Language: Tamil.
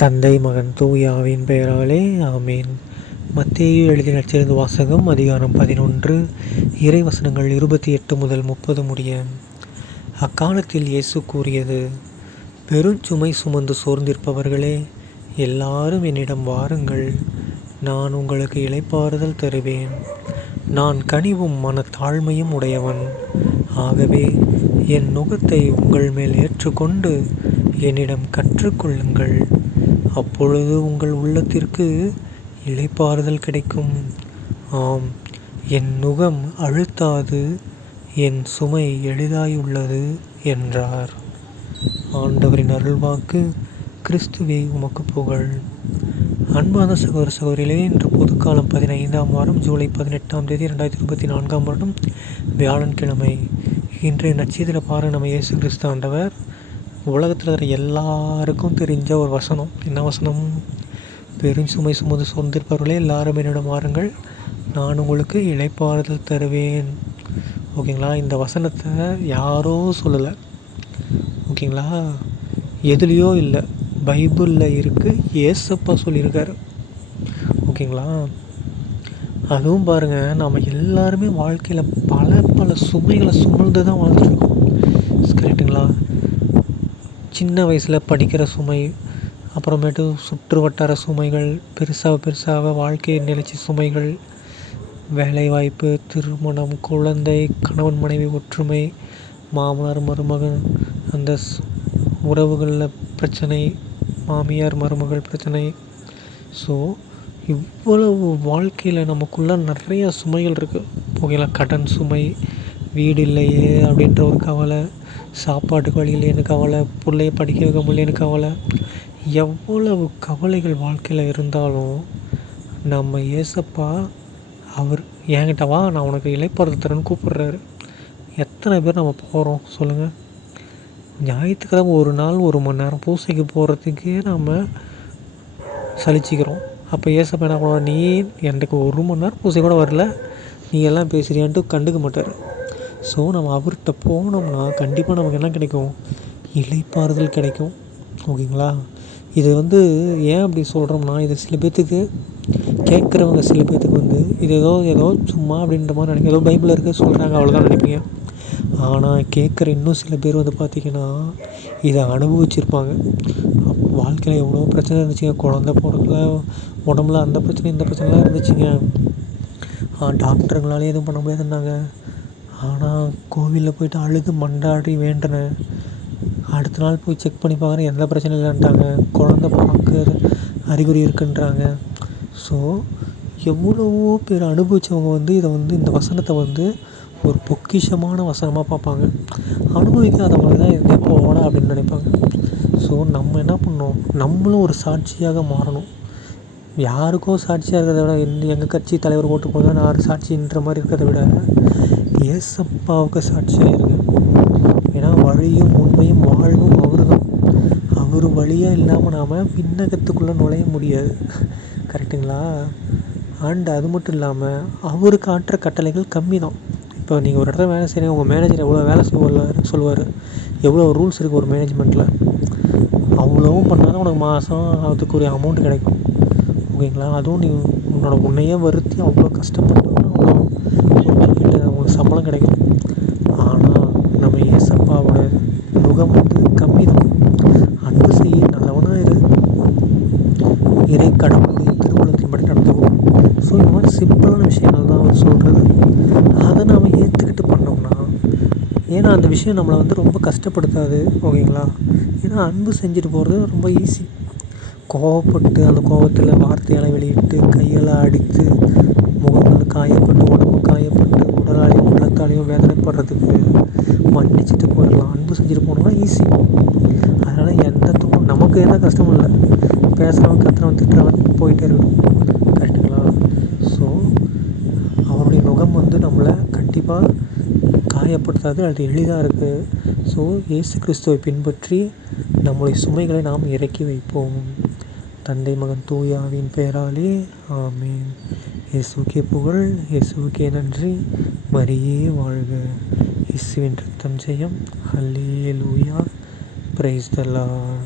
தந்தை மகன் தூயாவின் பெயராலே ஆமேன். மத்தேயு எழுதிய நற்செய்தி வாசகம் அதிகாரம் 11 இறைவசனங்கள் 28 முதல் 30 முடிய. அக்காலத்தில் இயேசு கூறியது: பெருஞ்சுமை சுமந்து சோர்ந்திருப்பவர்களே, எல்லாரும் என்னிடம் வாருங்கள், நான் உங்களுக்கு இளைப்பாறுதல் தருவேன். நான் கனிவும் மனத்தாழ்மையும் உடையவன். ஆகவே என் நுகத்தை உங்கள் மேல் ஏற்றுக்கொண்டு என்னிடம் கற்றுக்கொள்ளுங்கள். அப்பொழுது உங்கள் உள்ளத்திற்கு இளைப்பாறுதல் கிடைக்கும். ஆம், என் நுகம் அழுத்தாது, என் சுமை எளிதாயுள்ளது என்றார். ஆண்டவரின் அருள்வாக்கு. கிறிஸ்துவே உமக்கு புகழ். அன்பான சகோதர சகோதரிகளே, இன்று பொதுக்காலம் 15ஆம் வாரம் ஜூலை 18ஆம் தேதி 2024ஆம் வருடம் வியாழன்கிழமை. இன்றைய நட்சத்திர பாரு நம்ம இயேசு கிறிஸ்து ஆண்டவர் உலகத்தில் இருக்கிற எல்லாருக்கும் தெரிஞ்ச ஒரு வசனம். என்ன வசனம்? பெருஞ்சுமை சுமந்து சோர்ந்திருப்பவர்களே, எல்லாரும் என்னிடம் வாருங்கள், நான் உங்களுக்கு இளைப்பாறுதல் தருவேன். ஓகேங்களா? இந்த வசனத்தை யாரோ சொல்லலை. ஓகேங்களா? எதுலேயோ இல்லை, பைபிளில் இருக்குது. ஏசப்பா சொல்லியிருக்காரு. ஓகேங்களா? அதுவும் பாருங்கள், நம்ம எல்லாருமே வாழ்க்கையில் பல சுமைகளை சுமந்து தான் வாழ்ந்துருக்கோம். கரெக்டுங்களா? சின்ன வயசில் படிக்கிற சுமை, அப்புறமேட்டு சுற்று வட்டார சுமைகள், பெருசாக வாழ்க்கையை நிலைச்சி சுமைகள், வேலைவாய்ப்பு, திருமணம், குழந்தை, கணவன் மனைவி ஒற்றுமை, மாமனார் மருமகன், அந்த உறவுகளில் பிரச்சனை, மாமியார் மருமகள் பிரச்சனை. ஸோ இவ்வளவு வாழ்க்கையில் நமக்குள்ளே நிறையா சுமைகள் இருக்குது. ஓகேங்களா? கடன் சுமை, வீடு இல்லையே அப்படின்ற ஒரு கவலை, சாப்பாட்டுக்கு வழி இல்லைன்னு கவலை, பிள்ளைய படிக்க வைக்க முடியலன்னு கவலை. எவ்வளவு கவலைகள் வாழ்க்கையில் இருந்தாலும் நம்ம ஏசப்பா அவர் என்கிட்ட வா, நான் உனக்கு இளைப்பாறுதல் தரேன்னு கூப்பிட்றாரு. எத்தனை பேர் நம்ம போகிறோம் சொல்லுங்கள்? ஞாயிற்றுக்கிழமை ஒரு நாள் 1 மணி நேரம் பூசைக்கு போகிறதுக்கே நம்ம சலிச்சிக்கிறோம். அப்போ ஏசப்பா என்ன பண்ணுவார்? நீ எனக்கு 1 மணி நேரம் பூசை கூட வரல, நீ எல்லாம் பேசுறியான்ட்டு கண்டுக்க மாட்டார். ஸோ நம்ம அவர்கிட்ட போனோம்னா கண்டிப்பாக நமக்கு என்ன கிடைக்கும்? இளைப்பாறுதல் கிடைக்கும். ஓகேங்களா? இது ஏன் அப்படி சொல்கிறோம்னா, இது சில பேர்த்துக்கு கேட்குறவங்க, சில பேர்த்துக்கு இது ஏதோ சும்மா அப்படின்ற மாதிரி நினைக்க, ஏதோ பைபிளில் இருக்க சொல்கிறாங்க அவ்வளோதான் நினைப்பீங்க. ஆனால் கேட்குற இன்னும் சில பேர் பார்த்திங்கன்னா இதை அனுபவிச்சிருப்பாங்க. வாழ்க்கையில் எவ்வளோ பிரச்சனை இருந்துச்சுங்க, குழந்த பிறக்கல, உடம்புல அந்த பிரச்சனை இந்த பிரச்சனைலாம் இருந்துச்சுங்க. டாக்டருங்களாலே எதுவும் பண்ண முடியாதுன்னாங்க. ஆனால் கோவிலில் போய்ட்டு அழுது மண்டாடி வேண்டினேன். அடுத்த நாள் போய் செக் பண்ணி பார்க்குறேன், எந்த பிரச்சனையும் இல்லைன்ட்டாங்க. குழந்த பார்க்க அறிகுறி இருக்குன்றாங்க. ஸோ எவ்வளவோ பேர் அனுபவித்தவங்க இதை இந்த வசனத்தை ஒரு பொக்கிஷமான வசனமாக பார்ப்பாங்க. அனுபவிக்காதவங்க தான் எப்போ ஓட அப்படின்னு நினைப்பாங்க. ஸோ நம்ம என்ன பண்ணோம்? நம்மளும் ஒரு சாட்சியாக மாறணும். யாருக்கோ சாட்சியாக இருக்கிறத விட, எங்கள் கட்சி தலைவர் ஓட்டு போது நான் 6 சாட்சின்ற மாதிரி இருக்கிறத விட ஏசப்பாவுக்கு சாட்சியாக இருங்க. ஏன்னா வழியும் உண்மையும் வாழ்வும் அவர் தான். அவர் வழியாக இல்லாமல் நாம் விண்ணகத்துக்குள்ளே நுழைய முடியாது. கரெக்டுங்களா? அண்ட் அது மட்டும் இல்லாமல் அவர் காட்டுற கட்டளைகள் கம்மி தான். இப்போ நீங்கள் ஒரு இடத்துல வேலை செய்கிறீங்க, உங்கள் மேனேஜர் எவ்வளோ வேலை சொல்லுவார், எவ்வளோ ரூல்ஸ் இருக்குது ஒரு மேனேஜ்மெண்ட்டில், அவ்வளோவும் பண்ணாலும் உனக்கு மாதம் அதுக்குரிய அமௌண்ட்டு கிடைக்கும். ஓகேங்களா? அதுவும் நீ உன்னையே வருத்தி அவ்வளோ கஷ்டப்பட்டு ஒரு குறிப்பிட்ட உங்களுக்கு சம்பளம் கிடைக்கும். ஆனால் நம்ம ஏசப்பாவோட முகம் கம்மி தான். அன்பு செய்ய, நல்லவனாக இரு, இறை கடவுளுடைய திருமணத்தின் படி நடந்துக்கும். ஸோ இந்த மாதிரி சிம்பிளான விஷயங்கள் தான் அவர் சொல்கிறது. அதை நாம் ஏற்றுக்கிட்டு பண்ணோம்னா, ஏன்னா அந்த விஷயம் நம்மளை ரொம்ப கஷ்டப்படுத்தாது. ஓகேங்களா? ஏன்னா அன்பு செஞ்சுட்டு போகிறது ரொம்ப ஈஸி. கோவப்பட்டு அந்த கோபத்தில் வார்த்தையால் வெளியிட்டு, கையெல்லாம் அடித்து, முகங்கள் காயப்பட்டு, உடம்பு காயப்பட்டு, உடலாலையும் உள்ளத்தாலையும் வேதனைப்படுறதுக்கு மன்னிச்சுட்டு போயிடலாம். அன்பு செஞ்சுட்டு போனோம்னா ஈஸி. அதனால் நமக்கு எந்த கஷ்டமும் இல்லை. பேசுகிறவன், கத்துறவன், திட்டுறவன் போயிட்டே இருக்கணும். கரெக்டுங்களா? ஸோ அவருடைய முகம் நம்மளை கண்டிப்பாக காயப்படுத்தாது, அது எளிதாக இருக்குது. ஸோ இயேசு கிறிஸ்துவை பின்பற்றி நம்முடைய சுமைகளை நாம் இறக்கி வைப்போம். தந்தை மகன் தூயாவின் பெயராலே ஆமேன். இயேசுக்கே புகழ், இயேசுக்கே நன்றி, மரியே வாழ்க. இயேசுவின் ரத்தம் ஜெயம். ஹல்லேலூயா. Praise the Lord.